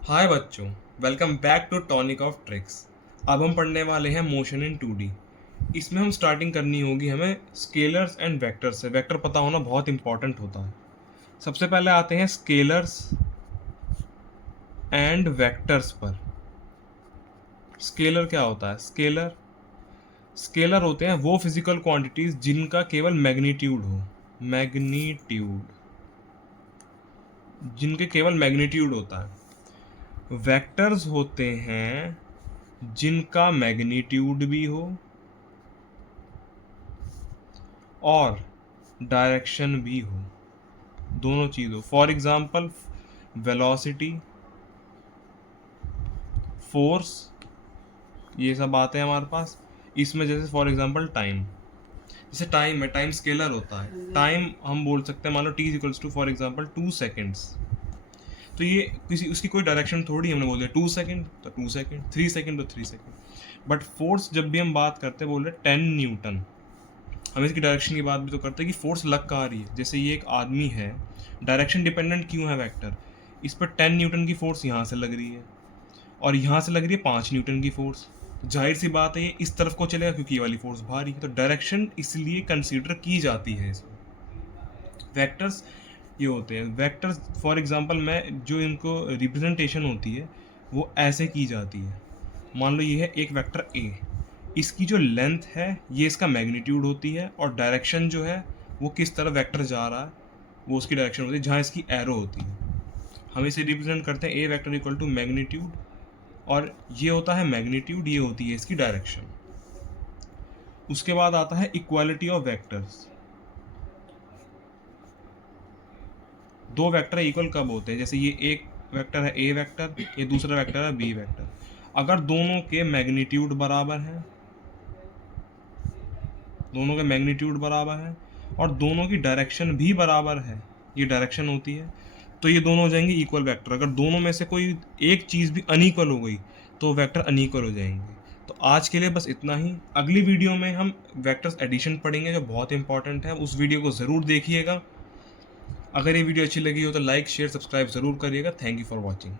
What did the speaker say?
हाय बच्चों, welcome back to Tonic of Tricks. अब हम पढ़ने वाले हैं मोशन इन 2D। इसमें हम स्टार्टिंग करनी होगी हमें स्केलर्स एंड वेक्टर्स से। वेक्टर पता होना बहुत इंपॉर्टेंट होता है। सबसे पहले आते हैं स्केलर्स एंड वेक्टर्स पर। स्केलर क्या होता है? स्केलर स्केलर होते हैं वो फिजिकल क्वांटिटीज जिनका केवल मैग्नीट्यूड हो। मैग्नीट्यूड, जिनके केवल मैग्नीट्यूड होता है। वेक्टर्स होते हैं जिनका मैग्नीट्यूड भी हो और डायरेक्शन भी हो, दोनों चीज़ हो। फॉर एग्जांपल वेलोसिटी, फोर्स, ये सब आते हैं हमारे पास। इसमें जैसे फॉर एग्जांपल टाइम, जैसे टाइम है, टाइम स्केलर होता है। टाइम हम बोल सकते हैं, मान लो t is equals to for example 2 seconds. तो ये किसी उसकी कोई डायरेक्शन थोड़ी हमने बोल दिया 2 सेकेंड तो 2 सेकेंड, 3 सेकेंड तो 3 सेकेंड। बट फोर्स जब भी हम बात करते हैं बोल रहे 10 न्यूटन, हम इसकी डायरेक्शन की बात भी तो करते हैं कि फोर्स लग कहाँ रही है। जैसे ये एक आदमी है, डायरेक्शन डिपेंडेंट क्यों है वेक्टर? इस पर 10 न्यूटन की फोर्स यहाँ से लग रही है और यहाँ से लग रही है 5 न्यूटन की फोर्स। जाहिर सी बात है ये इस तरफ को चलेगा क्योंकि ये वाली फोर्स भारी है, तो डायरेक्शन इसलिए कंसीडर की जाती है इसमें। वेक्टर्स ये होते हैं। वेक्टर्स फॉर एग्जांपल मैं जो इनको रिप्रेजेंटेशन होती है वो ऐसे की जाती है। मान लो ये है एक वेक्टर ए, इसकी जो लेंथ है ये इसका मैग्नीट्यूड होती है और डायरेक्शन जो है वो किस तरफ वेक्टर जा रहा है वो उसकी डायरेक्शन होती है जहाँ इसकी एरो होती है। हम इसे रिप्रेजेंट करते हैं ए वेक्टर इक्वल टू मैग्नीट्यूड, और ये होता है मैग्नीट्यूड, ये होती है इसकी डायरेक्शन। उसके बाद आता है इक्वालिटी ऑफ वेक्टर्स। दो वेक्टर इक्वल कब होते हैं? जैसे ये एक वेक्टर है ए वेक्टर, ये दूसरा वेक्टर है बी वेक्टर। अगर दोनों के मैग्नीट्यूड बराबर हैं, दोनों के मैग्नीट्यूड बराबर है और दोनों की डायरेक्शन भी बराबर है, ये डायरेक्शन होती है, तो ये दोनों हो जाएंगे इक्वल वेक्टर। अगर दोनों में से कोई एक चीज़ भी अनइक्वल हो गई तो वेक्टर अनइक्वल हो जाएंगे। तो आज के लिए बस इतना ही। अगली वीडियो में हम वेक्टर्स एडिशन पढ़ेंगे जो बहुत इंपॉर्टेंट है, उस वीडियो को ज़रूर देखिएगा। अगर ये वीडियो अच्छी लगी हो तो लाइक शेयर सब्सक्राइब ज़रूर करिएगा। Thank you for watching.